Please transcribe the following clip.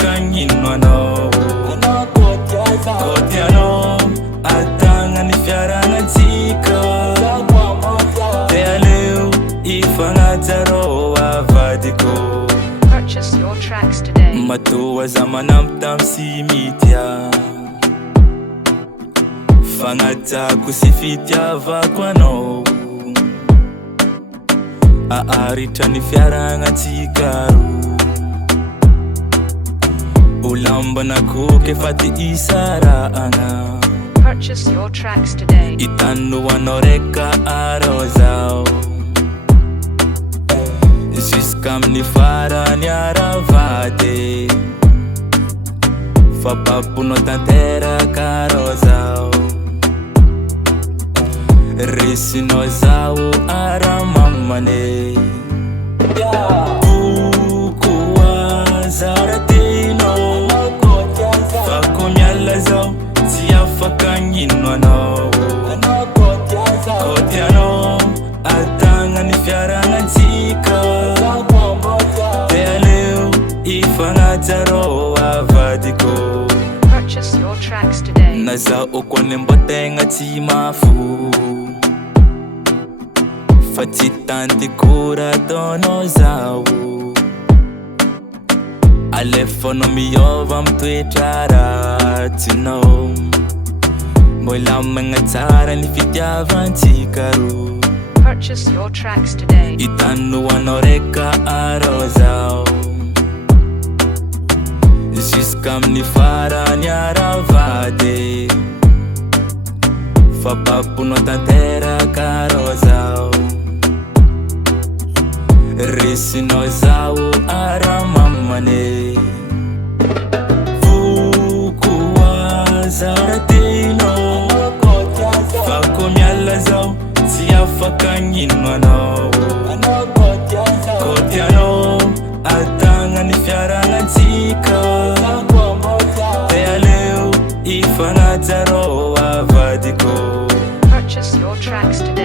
afakagninona anao kôty anao atagna ny fiaragnantsika de aleo ifagnajarô avadiko. Purchase your tracks today. Matoa za manampy tamy sy mitya fagnajako sy fitiavako anao aaritra ny fiaragnantsika ro olambanako kefa ty isaragna. Purchase your tracks today. Itano anao reka arô zao jusk'aminy farany aravady fa paponao tanteraka arô zao resinao zao aramamane boko aza ratinao fa ko miala zao tsy afakagnino anao kôty anao atagna ny fiaragnantsika de aleo ifagnajarô avadiko. Purchase your tracks today. Na zao koa ny mbotegna tsy mafo fa tsy tantiko raha ataonao zao alefanao miôva amy toetra ratsinao mbo ilamagna tsara ny fitiavantsika ro. Purchase your tracks today. Itano anao reka arô zao jusk'aminy farany aravady fa paponao tanteraka arô zao resinao zao aramamane voko aza ratinao fa ko miala zao tsy afakagnino anao kôty anao atagna ny fiaragnantsika de aleo ifagnajarô avadiko. Purchase your tracks today.